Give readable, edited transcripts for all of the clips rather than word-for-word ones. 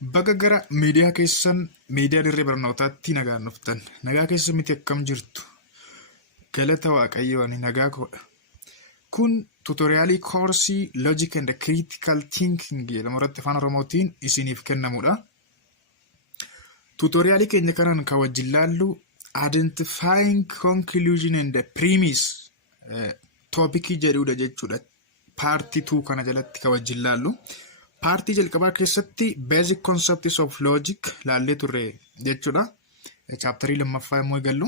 Bakka gara miidiyaa keessan miidiyaa dirree barnootaatti nagaan dhuftan. Nagaa keessa miti akkam jirtu. Galata Waaqayyoo ani nagaa koodha. Kun tuutoriyaalii koorsii Logic and Critical Thinking jedhamu irratti afaan Oromootiin isiniif kennamudha. Tuutoriyaalii keenya kanaan kan wajjin laallu Identifying Conclusion and the Premise toopikii jedhudha jechuudha. Paartii 2 kana jalatti kan wajjin laallu. Paartii jalqabaa keessatti Basic Concepts of Logic laallee turre jechuudha. Chaaptarii lammaffaa immoo eegallu.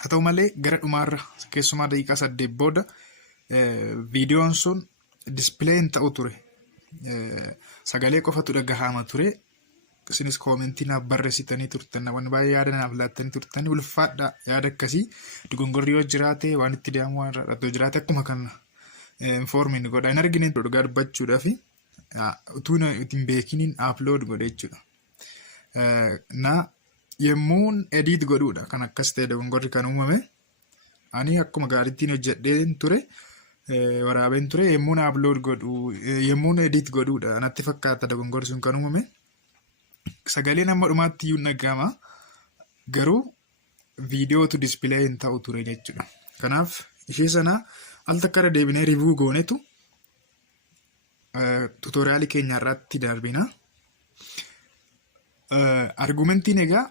Haa ta'u malee gara dhumaarra keessumaa daqiiqaa 8 booda viidiyoon sun displeen ta'u ture. Sagalee qofatu dhagahama ture. Isinis koomentii naaf barreessitanii turtan namoonni baay'ee yaada naaf laattanii turtan ulfaadha yaada akkasii dogongorri yoo jiraate waan itti deemu waan irratti jiraate akkuma kana informiin godha hin argine dhugaa dubbachuudhaaf utuu hin beekiniin upload godhe jechuudha. Yemmuun edit godhuudha kan akkas ta'e dogongorri kan uumame ani akkuma gaariittiin hojjedheen ture waraabeen ture yemmuun upload godhu yemmuun edit godhuudha natti fakkaata dogongorri sun kan uumame. Sagaleen amma dhumaatti iyyuu dhagahama garuu viidiyootu displee hin ta'u ture jechuudha. Kanaaf ishee sana al takka irra deebinee rivuu goonetu tuutoriyaalii keenya irratti darbina. Argumentiin egaa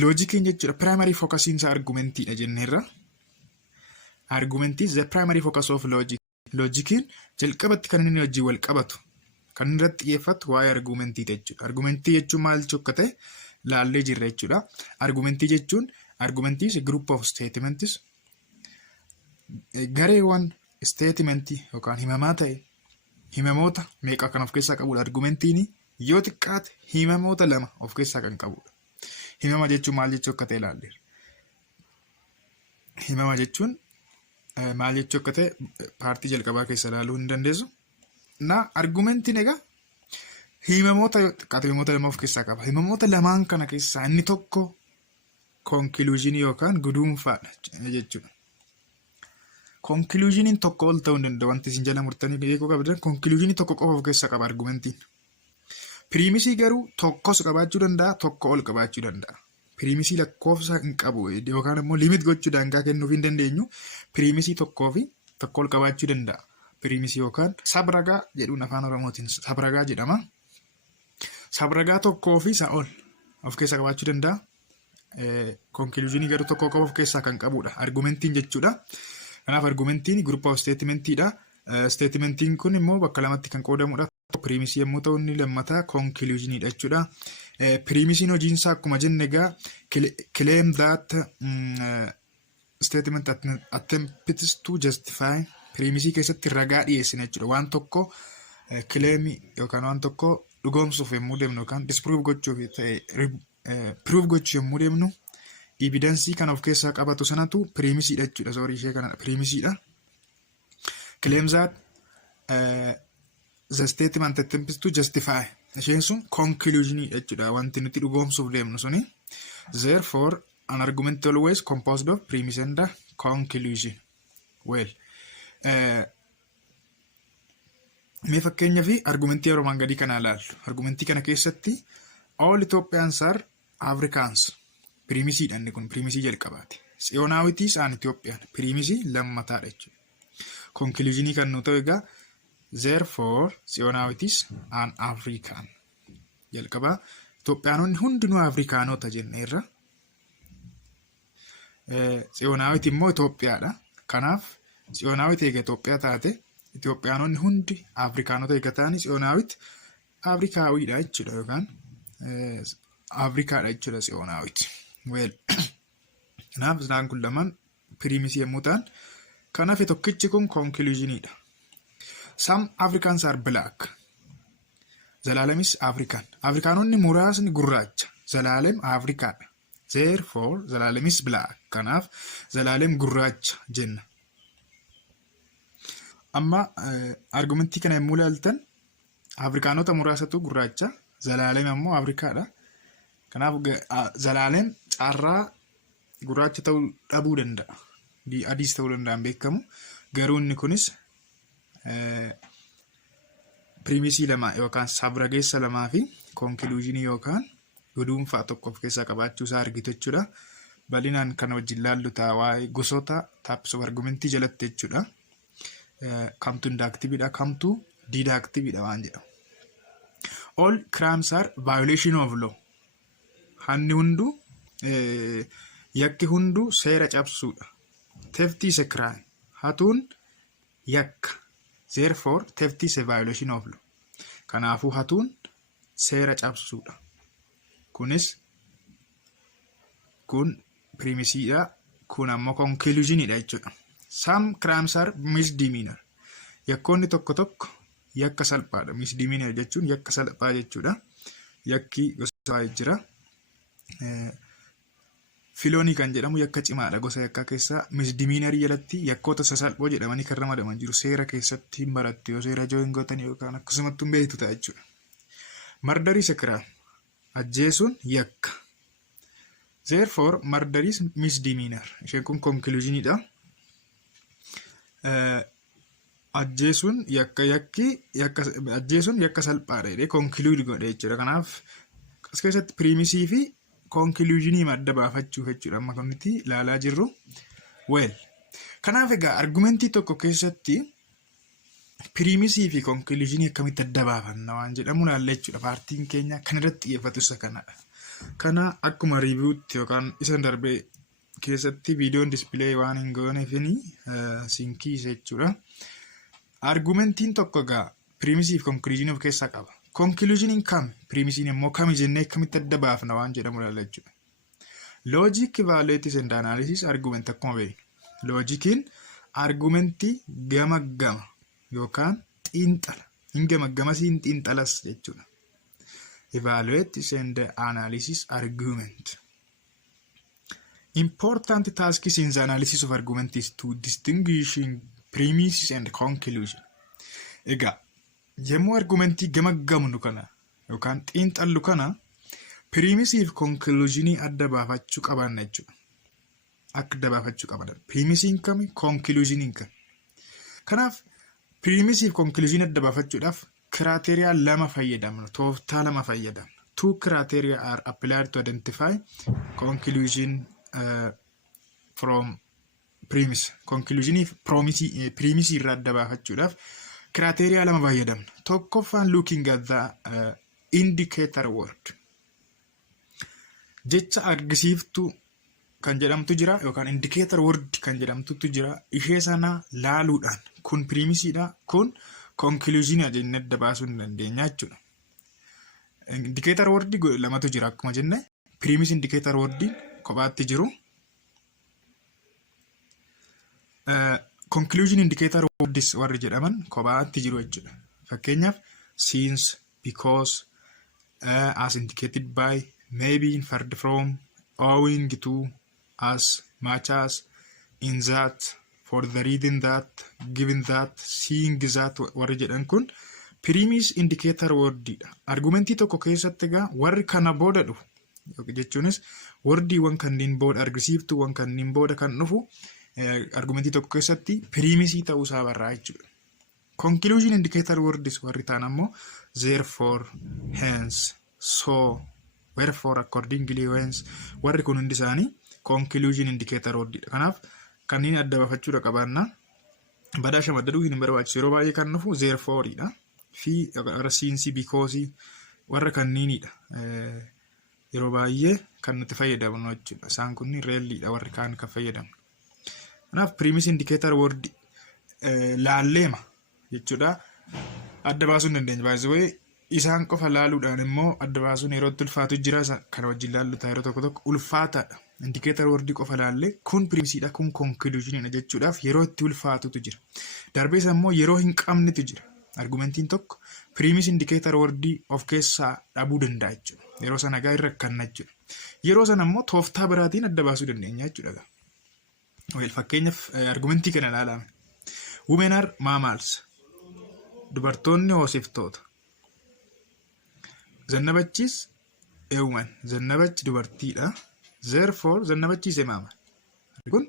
loojikiin jechuudha primary focusing isaa argumentiidha jenneerra. Argumentii is the primary focus of logic. Loojikiin jalqabatti kan inni wajjin wal qabatu. Kan irratti xiyyeeffatu waa'ee argumentii jechuudha. Argumentii jechuun maal akka ta'e laallee jirra jechuudha. Argumentii jechuun argumentii is a group of statements gareewwan statementii yookaan himamaa ta'e himamoota meeqa kan of keessaa qabudha. Argumentiin yoo xiqqaate himamoota 2 of keessaa kan qabudha. Himama jechuun maal jechuu akka ta'e ilaalleera. Himama jechuun maal jechuu akka ta'e paartii jalqabaa keessa ilaaluu hin dandeessu. Argumentiin egaa himamoota xiqqaate himamoota 2 of keessaa qaba. Himamoota 2 kana keessaa inni tokko conclusion yookaan guduunfaadha jechuudha. Conclusioniin tokko ol ta'uu hin danda'u wanti isin jala murtanii beekuu qabdan conclusionii tokko qofa of keessaa qaba argumentiin. Piriimisii garuu tokkos qabaachuu danda'a tokko ol qabaachuu danda'a. Piriimisii lakkoofsa hin qabu yookaan immoo limit gochuu daangaa kennuuf hin dandeenyu piriimisii tokkoo fi tokko ol qabaachuu danda'a. Piriimisii yookaan sabragaa jedhuun afaan Oromootiin sabragaa jedhama. Sabragaa tokkoo fi isaa ol of keessaa qabaachuu danda'a. Conclusionii garuu tokko qofa of keessaa kan qabudha. Argumentiin jechuudha. Kanaaf argumentiin group of statementiidha. Statementiin kun immoo bakka lamatti kan qoodamudha. Piriimisii yommuu ta'u inni lammataa conclusioniidha jechuudha. Piriimisiin hojiinsaa akkuma jenne egaa claim that statement attempts to justify piriimisii keessatti ragaa dhiyeessina jechuudha. Waan tokko claim yookaan waan tokko dhugoomsuuf yommuu deemnu yookaan disprove gochuuf ta'e prove gochuu yommuu deemnu evidensii kan of keessaa qabatu sanatu piriimisiidha jechuudha. Sorry ishee kana piriimisiidha. Claim that the statement attempts to justify. Isheen sun conclusionidha jechuudha. Wanti nuti dhugoomsuuf deemnu suni. Therefore, an argument always composed of premise and conclusion. Well, mee fakkeenyaa fi argumentii Oromaan gadii kana ilaallu. Argumentii kana keessatti all Ethiopians are Africans. Piriimisiidha inni kun piriimisii jalqabaati. Tsiyoonaawitis aan Itoophiyaan piriimisii lammataadha jechuudha. Conclusionii kan nu ta'u egaa therefore Tsiyoonaawitis aan African. Jalqabaa Itoophiyaanonni hundinuu Afrikaanota jenneerra. Tsiyoonaawiit immoo Itoophiyaadha. Kanaaf Tsiyoonaawiit eega Itoophiyaa taate Itoophiyaanonni hundi Afrikaanota eega ta'anii Tsiyoonaawiit Afrikaawidha jechuudha yookaan Afrikaadha jechuudha Tsiyoonaawiit. Well, kanaaf isaan kun lamaan piriimisii yommuu ta'an kanaaf tokkichi kun conclusionidha. Some Africans are black. Zalaalemis African. Afrikaanonni muraasni gurraacha. Zalaalem Afrikaadha. Therefore, Zalaalemis black. Kanaaf Zalaalem gurraacha jenna. Amma argumentii kana yommuu ilaaltan Afrikaanota muraasatu gurraacha. Zalaalem ammoo Afrikaadha. Kanaaf Zalaalem carraa gurraacha ta'uu dhabuu danda'a. Adiis ta'uu danda'an beekamu. Garuu inni kunis pirimisii lama yookaan sabrageessa lamaa fi konkluuzinii yookaan guduunfaa tokko of keessaa qabaachuu isaa argitu jechuudha. Bal'inaan kan wajjin laallu ta'a waa'ee gosoota types of argumentii jalatti jechuudha. Kamtu inductiveidha, kamtu deductiveidha waan jedhamu. All crimes are violation of law. Hanni hundu yakki hundu seera cabsuudha. Theft is a crime. Hatuun yakka. Therefore, theft is a violation of law. Kanaafuu hatuun seera cabsuudha. Kun primisiidha. Kun ammoo conclusionidha jechuudha. Some crimes are misdemeanor. Yakkoonni tokko tokko yakka salphaadha. Misdemeanor jechuun yakka salphaa jechuudha. Yakki gosa baay'ee jira. Filoonii kan jedhamu yakka cimaadha. Gosa yakkaa keessaa misdemeanorii jalatti yakkoota sasalphoo jedhamanii kan ramadaman jiru. Seera keessatti hin barattu yoo seera joo hin gootan yookaan akkasumatti hin beektu ta'a jechuudha. Murder is a crime. Ajjeesuun yakka. Therefore, murder is misdemeanor. Isheen kun conclusionidha. Ajjeesuun yakka salphaadha jedhee conclude godhe jechuudha. Kanaaf as keessatti primisii fi conclusionii madda baafachuuf jechuudha. Amma kan nuti ilaalaa jirru. Kanaaf egaa argumentii tokko keessatti primisii fi conclusionii akkamitti adda baafanna waan jedhamu ilaalla jechuudha. Paartiin keenya kan irratti xiyyeeffatu isa kanadha. Kana akkuma riiviiwutti yookaan isa darbee keessatti viidiyoon dispilay waan hin gooneefini sinkiise jechuudha. Argumentiin tokko egaa primisii fi conclusionii of keessaa qaba. Conclusioniin kam? Primisiin immoo kami jennee akkamitti adda baafna waan jedhamu ilaalla jechuudha. Logic evaluates and analysis argument akkuma beeknu. Logikiin argumentii gama yookaan xiinxala. Hin gamaggamas hin xiinxalas jechuudha. Evaluates and analysis argument. Important tasks in the analysis of argument is to distinguishing premises and conclusion. Egaa yemmuu argumentii gamaggamnu kana yookaan xiinxallu kana primisii fi conclusionii adda baafachuu qabanna jechuudha. Akka adda baafachuu qabanna. Primisiin kami? Conclusioniin kami? Kanaaf primisii fi conclusionii adda baafachuudhaaf criteria lama fayyadamna. Tooftaa lama fayyadamna. Two criteria are applied to identify conclusion from premise. Conclusionii fi primisii irraa adda baafachuudhaaf criteria lama fayyadamna. Tokkoffaan looking at the indicator word. Jecha argisiiftuu kan jedhamtu jira yookaan indicator word kan jedhamtutu jira. Ishee sana laaluudhaan kun primisiidha, kun conclusionii jennee adda baasuu hin dandeenya jechuudha. Indicator word lamatu jira akkuma jenne. Premise indicator word kophaatti jiru. Conclusion indicator words warri jedhaman kophaatti jiru jechuudha. Fakkeenyaaf since, because, as indicated by, maybe, inferred from, owing to, as, much as, in that, for the reason that, given that, seeing that warri jedhan kun premise indicator wordidha. Argumentii tokko keessatti egaa warri kana booda dhufu jechuunis wordiiwwan kanneen booda argisiiftuuwwan kanneen booda kan dhufu argumentii tokko keessatti primisii ta'uu isaa barraa jechuudha. Conclusion indicator words warri ta'an ammoo therefore, hence, so, wherefore, accordingly, whence warri kun hundi isaanii conclusion indicator wordidha. Kanaaf kanneen adda baafachuudha qabaanna. Badaa shamaddaduu hin barbaachisu. Yeroo baay'ee kan dhufu therefore'idha. Fi since, because warra kanneenidha. Yeroo baay'ee kan nuti fayyadamnu jechuudha. Isaan kun reelliidha warri kaan kan fayyadamnu. Kanaaf premise indicator word laalleema jechuudha. Adda baasuu hin dandeenya. By the way, isaan qofa laaluudhaan immoo adda baasuun yeroo itti ulfaatu jira. Kana wajjin laallu ta'a yeroo tokko tokko ulfaataadha. Indicator word qofa laallee kun primisiidha, kun conclusionidha jechuudhaaf yeroo itti ulfaatutu jira. Darbees immoo yeroo hin qabnetu jira. Argumentiin tokko premise indicator word of keessaa dhabuu danda'a jechuudha. Yeroo sana gaa irra kanna jechuudha. Yeroo sana immoo tooftaa biraatiin adda baasuu dandeenya jechuudha. Fakkeenyaaf argumentii kana ilaalame. Women are mammals. Dubartoonni hoosiftoota. Zannabachis a woman. Zannabachi dubartiidha. Therefore, zannabachi is a mammal. Kun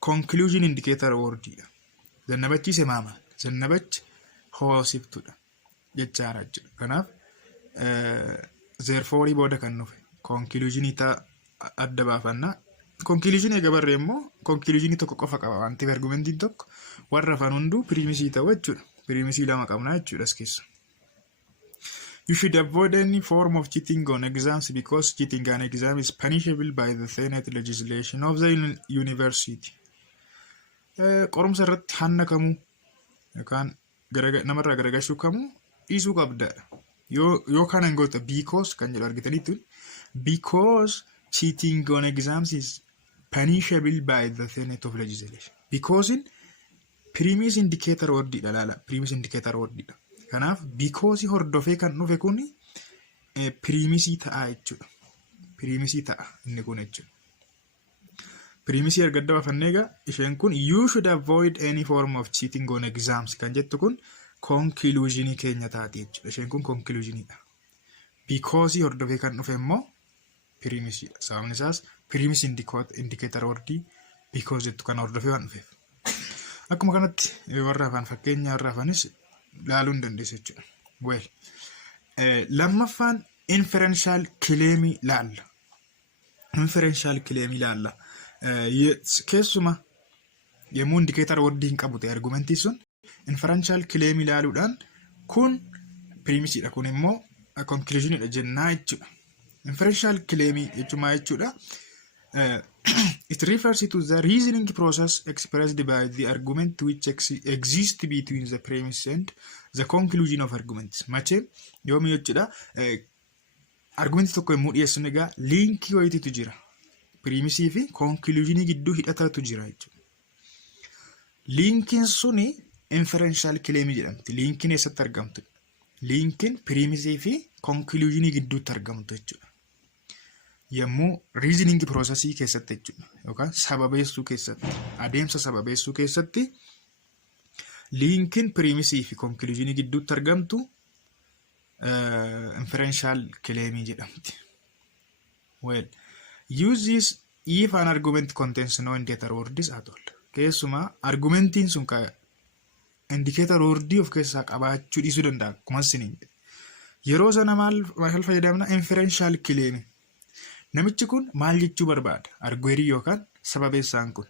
conclusion indicator wordidha. Zannabachi is a mammal. Zannabachi hoosiftudha jechaadha jechuudha. Kanaaf therefore booda kan dhufe conclusion ta'a adda baafannaa. Conclusion eega barree immoo conclusion tokko qofa qaba waan ta'eef argumentiin tokko warra afaan hunduu premise ta'u jechuudha. Premise lama qabna jechuudha as keessa. You should avoid any form of cheating on exams because cheating on exam is punishable by the Senate legislation of the university. Qorumsa irratti hanna kamuu yookaan namarraa garagashuu kamuu dhiisuu qabdaadha. Yoo kana hin goota because kan jedhu argitaniitu because cheating on exams is punishable by the Senate of legislation. Because in premise indicator wordidha laala. Premise indicator wordidha. Kanaaf because hordofee kan dhufe kun premise ta'a jechuudha. Premise ta'a inni kun jechuudha. Premise argadda baafannee egaa isheen kun you should avoid any form of cheating on exams kan jettu kun conclusion keenya taati jechuudha. Isheen kun conclusionidha. Because hordofee kan dhufe immoo premise dha. Sababni isaas premise indicator wordii because jettu kan hordofee waan dhufeef. Akkuma kanatti warra afaan fakkeenya warra afaanis laaluu hin dandeessu jechuudha. Well, lammaffaan inferential claim laalla. Inferential claim laalla. Keessuma yemmuu indicator wordii hin qabu ta'e argumentii sun inferential claim ilaaluudhaan kun premise dha kun immoo conclusion dha jennaa jechuudha. Inferential claim jechuudha. It refers to the reasoning process expressed by the argument which exists between the premise and the conclusion of arguments. Mache yoomi jechuudha argument tokko yemmuu dhiyeessinu egaa linkii wayitiitu jira. Premise fi conclusion gidduu hidhatatu jira jechuudha. Linkiin suni inferential claim jedhamti. Linkiin eessatti argamtu? Linkiin premise fi conclusion gidduutti argamtu jechuudha. Yemmuu reasoning processii keessatti jechuudha yookaan sababeessuu keessatti adeemsa sababeessuu keessatti linkiin premise fi conclusion gidduutti argamtu inferential claim jedhamti. Well, use this if an argument contains no indicator words at all. Keessumaa argumentiin sun ka indicator wordii of keessaa qabaachuu dhiisuu danda'a akkuma isiniin jedhe. Yeroo sana maal fayyadamna inferential claim. Namichi kun maal jechuu barbaada? Arguerii yookaan sababeessaan kun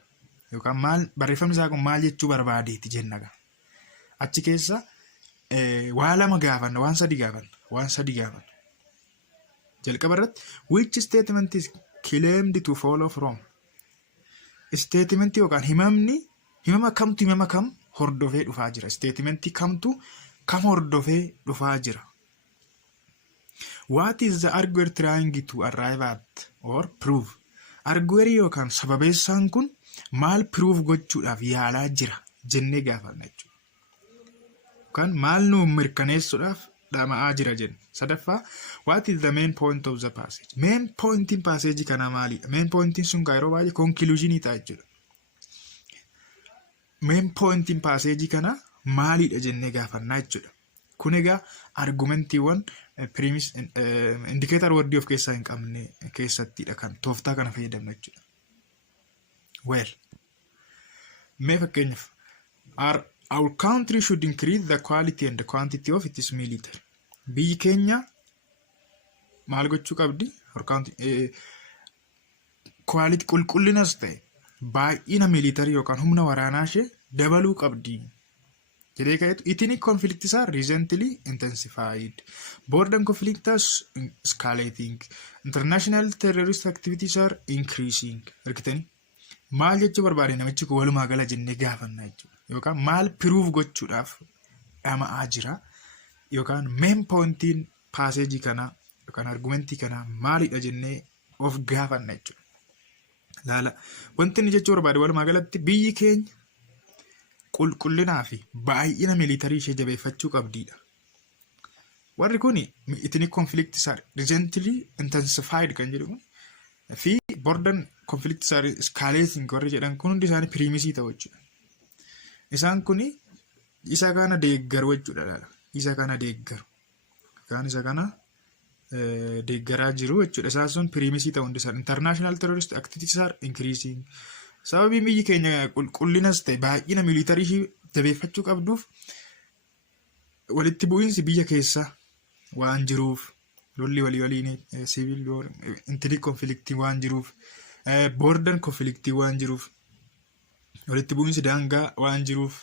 yookaan maal barreeffamni isaa kun maal jechuu barbaadeeti jennaga. Achi keessa waa lama gaafanna waan sadi gaafanna. Jalqaba irratti which statement is claimed to follow from? Statement yookaan himama kam hordofee dhufaa jira. Statement kamtu kam hordofee dhufaa jira. What is the arguer trying to arrive at or prove? Arguerii yookaan sababeessaan kun maal prove gochuudhaaf yaalaa jira jennee gaafanna jechuudha. Yookaan maal nu mirkaneessuudhaaf dhama'aa jira jenna. Sadaffaa what is the main point of the passage? Main point in passage kana maalidha? Main point sun yeroo baay'ee conclusion ta'a jechuudha. Main point in passage kana maalidha jennee gaafannaa jechuudha. Kun egaa argumentiiwwan premise indicator wordii of keessaa hin qabne keessattidha kan tooftaa kana fayyadamna jechuudha. Well, mee fakkeenyaaf our country should increase the quality and the quantity of its military. Biyyi keenya maal gochuu qabdi? Quality qulqullinas ta'e baay'ina military yookaan humna waraanaa ishee dabaluu qabdi. Ethnic conflicts are recently intensified. Border conflicts escalating. International terrorist activities are increasing. Maal jechuu barbaade namichi kun walumaa gala jennee gaafanna jechuudha. Yookaan maal prove gochuudhaaf dhama'aa jira. Yookaan main pointiin passage kana yookaan argumentii kana maalidha jennee of gaafanna jechuudha. Laala wanti inni jechuu barbaade walumaa galatti biyyi keenya qulqullinaa fi baay'ina militarii ishee jabeeffachuu qabdiidha. Warri kun ethnic conflicts are recently intensified kan jedhamu fi border conflicts are escalating warri jedhan kun hundi isaanii premise ta'u jechuudha. Isaan kun isa kana deeggaru jechuudha. Isa kana deeggaru. Kan isa kana deeggaraa jiru jechuudha. Isaan sun premise ta'u hundi isaanii international terrorist activities are increasing. Sababii biyyi keenya qulqullinas ta'e baay'ina militarii jabeeffachuu qabduuf walitti bu'iinsi biyya keessaa waan jiruuf, lolli waliin civil war, intili konfliktii waan jiruuf, border konfliktii waan jiruuf, walitti bu'iinsi daangaa waan jiruuf,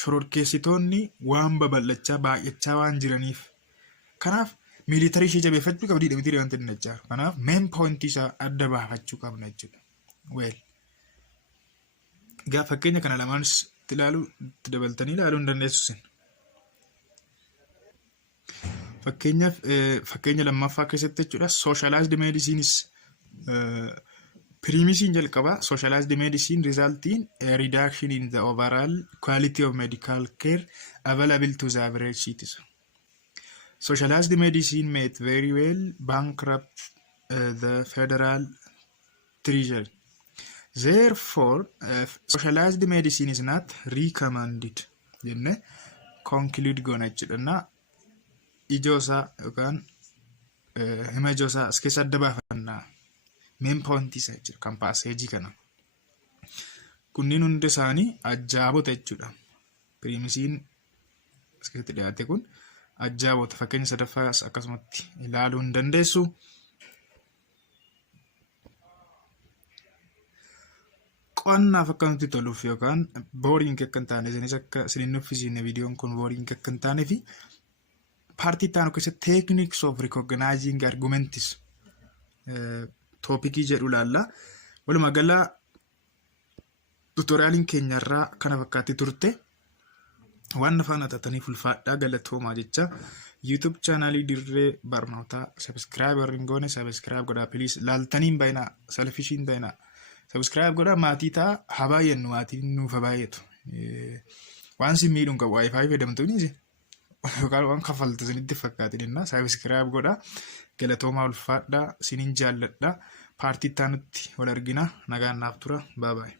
shororkeessitoonni waan babal'achaa baay'achaa waan jiraniif, kanaaf miilitarii ishee jabeeffachuu qabdi dhibbitii wanti inni ajjaaru. Kanaaf main point isaa adda baafachuu qabna jechuudha. Well, gaa fakkeenya kana lamaanis itti dabaltanii ilaaluu hin dandeessu sin. Fakkeenya lammaffaa keessatti jechuudha, socialized medicine is premise jalqaba. Socialized medicine result in a reduction in the overall quality of medical care available to the average citizen. Socialized medicine may very well bankrupt the federal treasury. Therefore, socialized medicine is not recommended. Jenne conclude goona jechuudha. Ijoosaa yookaan hima ijoosaa as keessa adda baafannaa. Main point isaa jechuudha kan paaseejii kana. Kunniin hundi isaanii ajaa'ibota jechuudha. Pirimisiin as keessatti dhiyaate kun ajaa'ibota. Fakkeenya sadaffaas akkasumatti ilaaluu hin dandeessu. Qo'annaaf akkanatti toluuf yookaan booriin akka hin taane isinis akka isin hin uffisiine viidiyoon kun booriin akka hin taane fi paartii itti aanu keessatti techniques of recognizing arguments toopikii jedhu ilaalla. Walumaa gala tuutoriyaaliin keenyarraa kana fakkaatti turte. Waan nafaan atataniif ulfaadhaa galatoomaa jecha. YouTube chaanalii Dirree Barnootaa subscribe warreen goone subscribe godhaa please. Laaltaniin baay'inaa selfishiin baay'inaa subscribe godhaa maatii ta'a haa baay'annu maatiin nuuf haa baay'atu. Waan sin miidhuun qabu wifi fayyadamtuunis yookaan waan kaffaltu isinitti fakkaatinna subscribe godhaa. Galatoomaa ulfaadhaa sinin jaalladhaa. Paartii itti aanutti wal argina. Nagaan naaf tura. Bye bye.